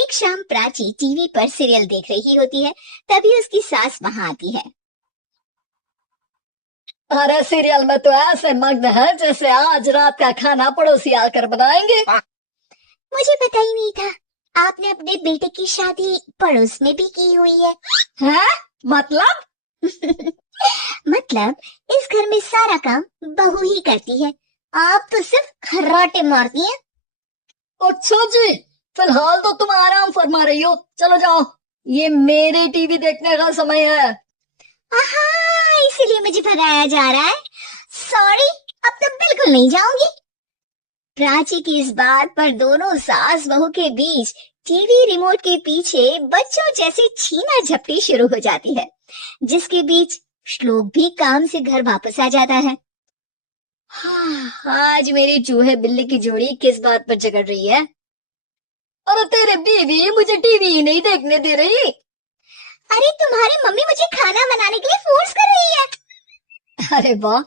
एक शाम प्राची टीवी पर सीरियल देख रही होती है। तभी उसकी सास वहां आती है। अरे सीरियल में तो ऐसे मग्न है जैसे आज रात का खाना पड़ोसी आकर बनाएंगे। मुझे पता ही नहीं था आपने अपने बेटे की शादी पड़ोस में भी की हुई है। हैं? मतलब? मतलब इस घर में सारा काम बहू ही करती है, आप तो सिर्फ खर्राटे मारती हैं। अच्छा जी, फिलहाल तो तुम आराम फरमा रही हो, चलो जाओ, ये मेरे टीवी देखने का समय है। आहा, इसीलिए मुझे भगाया जा रहा है। सॉरी, अब तो बिल्कुल नहीं जाऊंगी। प्राची की इस बात पर दोनों सास बहू के बीच टीवी रिमोट के पीछे बच्चों जैसे छीना झपटी शुरू हो जाती है, जिसके बीच श्लोक भी काम से घर वापस आ जाता है। आज मेरी चूहे बिल्ली की जोड़ी किस बात पर झगड़ रही है? अरे तेरे बीवी मुझे टीवी ही नहीं देखने दे रही। अरे तुम्हारी मम्मी मुझे खाना बनाने के लिए फोर्स कर रही है। अरे वाह,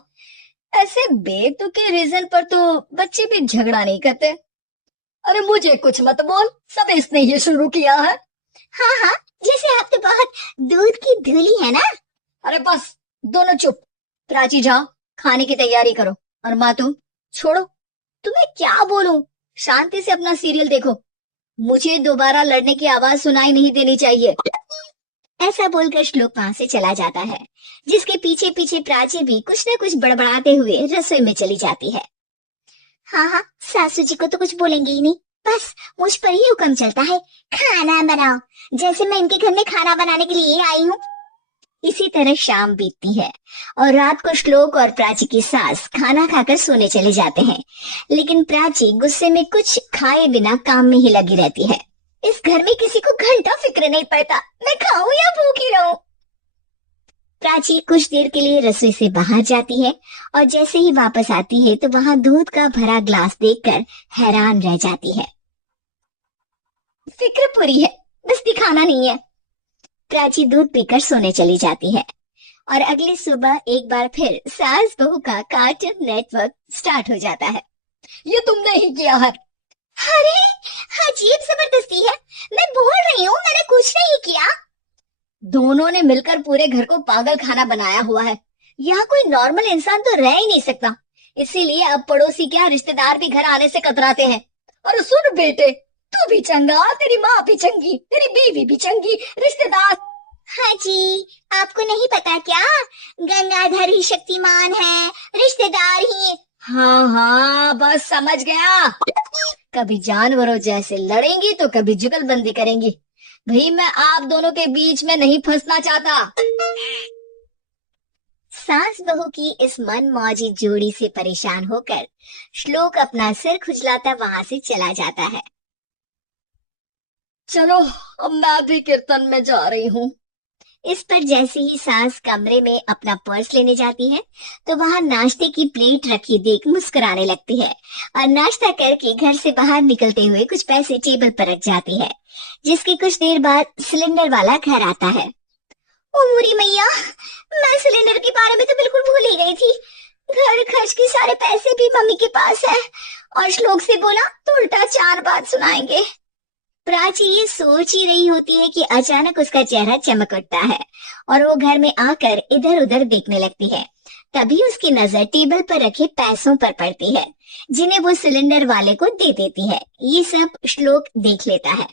ऐसे बेतुके रीजन पर तो बच्चे भी झगड़ा नहीं करते। अरे मुझे कुछ मत बोल, सब इसने ही शुरू किया है। हाँ हाँ, जैसे आप तो बहुत दूध की धूली है ना। अरे बस, दोनों चुप। प्राची जाओ, खाने की तैयारी करो। और माँ तुम छोड़ो, तुम्हें क्या बोलूं, शांति से अपना सीरियल देखो। मुझे दोबारा लड़ने की आवाज सुनाई नहीं देनी चाहिए। ऐसा बोलकर श्लोक वहां से चला जाता है, जिसके पीछे पीछे प्राची भी कुछ न कुछ बड़बड़ाते हुए रसोई में चली जाती है। हाँ हाँ, सासू जी को तो कुछ बोलेंगे ही नहीं, बस मुझ पर ही हुक्म चलता है, खाना बनाओ, जैसे मैं इनके घर में खाना बनाने के लिए आई हूँ। इसी तरह शाम बीतती है और रात को श्लोक और प्राची की सास खाना खाकर सोने चले जाते हैं, लेकिन प्राची गुस्से में कुछ खाए बिना काम में ही लगी रहती है। इस घर में किसी को घंटा फिक्र नहीं पड़ता, मैं खाऊं या भूखी रहूं। प्राची कुछ देर के लिए रसोई से बाहर जाती है और जैसे ही वापस आती है तो वहां दूध का भरा ग्लास देखकर हैरान रह जाती है। फिक्र पूरी है, बस दिखाना नहीं है। प्राची दूध पीकर सोने चली जाती है और अगली सुबह एक बार फिर सास बहू का कार्टून नेटवर्क स्टार्ट हो जाता है। ये तुमने ही किया है। अरे अजीब जबरदस्ती है, मैं बोल रही हूँ मैंने कुछ नहीं किया। दोनों ने मिलकर पूरे घर को पागल खाना बनाया हुआ है। यहाँ कोई नॉर्मल इंसान तो रह ही नहीं सकता, इसीलिए अब पड़ोसी क्या रिश्तेदार भी घर आने से कतराते हैं। और सुन बेटे, तू भी चंगा, तेरी माँ भी चंगी, तेरी बीवी भी चंगी, रिश्तेदार। हाँ जी, आपको नहीं पता क्या, गंगाधर ही शक्तिमान है, रिश्तेदार ही। हाँ हाँ, बस समझ गया। कभी जानवरों जैसे लड़ेंगी तो कभी जुगलबंदी करेंगी। भाई मैं आप दोनों के बीच में नहीं फंसना चाहता। सास बहू की इस मनमौजी जोड़ी से परेशान होकर श्लोक अपना सिर खुजलाता वहां से चला जाता है। चलो अब मैं भी कीर्तन में जा रही हूँ। इस पर जैसे ही सास कमरे में अपना पर्स लेने जाती है तो वहां नाश्ते की प्लेट रखी देख मुस्कुराने लगती है और नाश्ता करके घर से बाहर निकलते हुए कुछ पैसे टेबल पर रख जाती है, जिसके कुछ देर बाद सिलेंडर वाला घर आता है। ओ मोरी मैया, मैं सिलेंडर के बारे में तो बिल्कुल भूल ही गई थी। घर खर्च के सारे पैसे भी मम्मी के पास है और श्लोक से बोला तो उल्टा 4 बात सुनाएंगे। प्राची ये सोच ही रही होती है कि अचानक उसका चेहरा चमक उठता है और वो घर में आकर इधर उधर देखने लगती है। तभी उसकी नजर टेबल पर रखे पैसों पर पड़ती है, जिन्हें वो सिलेंडर वाले को दे देती है। ये सब श्लोक देख लेता है।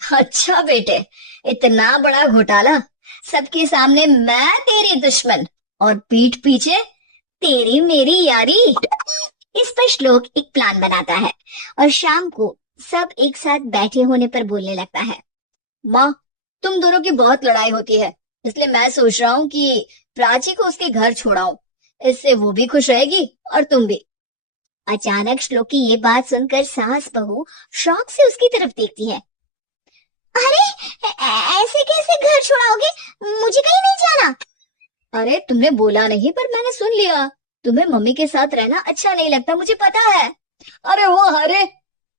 अच्छा बेटे, इतना बड़ा घोटाला, सबके सामने मैं तेरी दुश्मन और पीठ पीछे तेरी मेरी यारी। इस पर श्लोक एक प्लान बनाता है और शाम को सब एक साथ बैठे होने पर बोलने लगता है। माँ, तुम दोनों की बहुत लड़ाई होती है, इसलिए मैं सोच रहा हूँ कि प्राची को उसके घर छोड़ाऊं, इससे वो भी खुश रहेगी और तुम भी। अचानक श्लोक की ये बात सुनकर सास बहू शौक से उसकी तरफ देखती है। अरे ऐसे कैसे घर छोड़ाओगे, मुझे कहीं नहीं जाना। अरे तुमने बोला नहीं पर मैंने सुन लिया, तुम्हें मम्मी के साथ रहना अच्छा नहीं लगता, मुझे पता है। अरे वो अरे,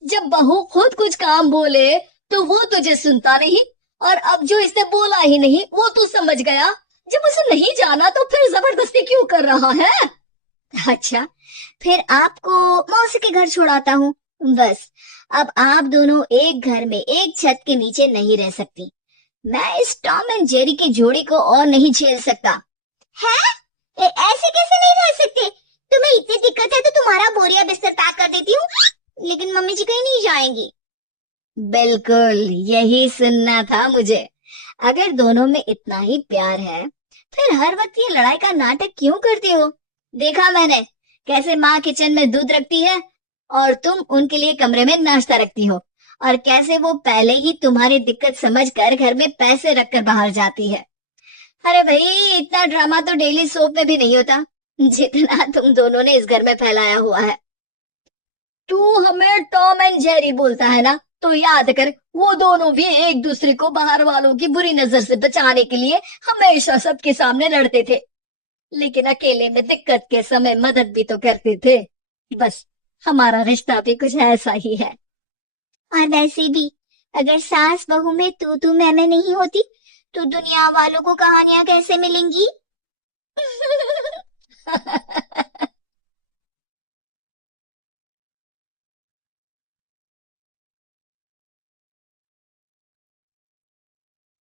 जब बहू खुद कुछ काम बोले तो वो तुझे सुनता नहीं, और अब जो इसने बोला ही नहीं वो तू समझ गया। जब उसे नहीं जाना तो फिर जबरदस्ती क्यों कर रहा है? अच्छा, फिर आपको मौसी के घर छोड़ाता हूँ, बस अब आप दोनों एक घर में एक छत के नीचे नहीं रह सकती। मैं इस टॉम एंड जेरी की जोड़ी को और नहीं झेल सकता। है? ऐसे कैसे नहीं रह सकते? तुम्हें इतनी दिक्कत है तो तुम्हारा बोरिया बिस्तर पैक कर देती हूँ, लेकिन मम्मी जी कहीं नहीं जाएंगी। बिल्कुल यही सुनना था मुझे। अगर दोनों में इतना ही प्यार है, फिर हर वक्त ये लड़ाई का नाटक क्यों करती हो? देखा मैंने कैसे माँ किचन में दूध रखती है और तुम उनके लिए कमरे में नाश्ता रखती हो, और कैसे वो पहले ही तुम्हारी दिक्कत समझकर घर में पैसे रखकर बाहर जाती है। अरे भाई, इतना ड्रामा तो डेली सोप में भी नहीं होता जितना तुम दोनों ने इस घर में फैलाया हुआ है। तू हमें टॉम एंड जेरी बोलता है ना, तो याद कर वो दोनों भी एक दूसरे को बाहर वालों की बुरी नजर से बचाने के लिए हमेशा सबके सामने लड़ते थे, लेकिन अकेले में दिक्कत के समय मदद भी तो करते थे। बस हमारा रिश्ता भी कुछ ऐसा ही है। और वैसे भी अगर सास बहू में तू मैं नहीं होती तो दुनिया वालों को कहानियां कैसे मिलेंगी?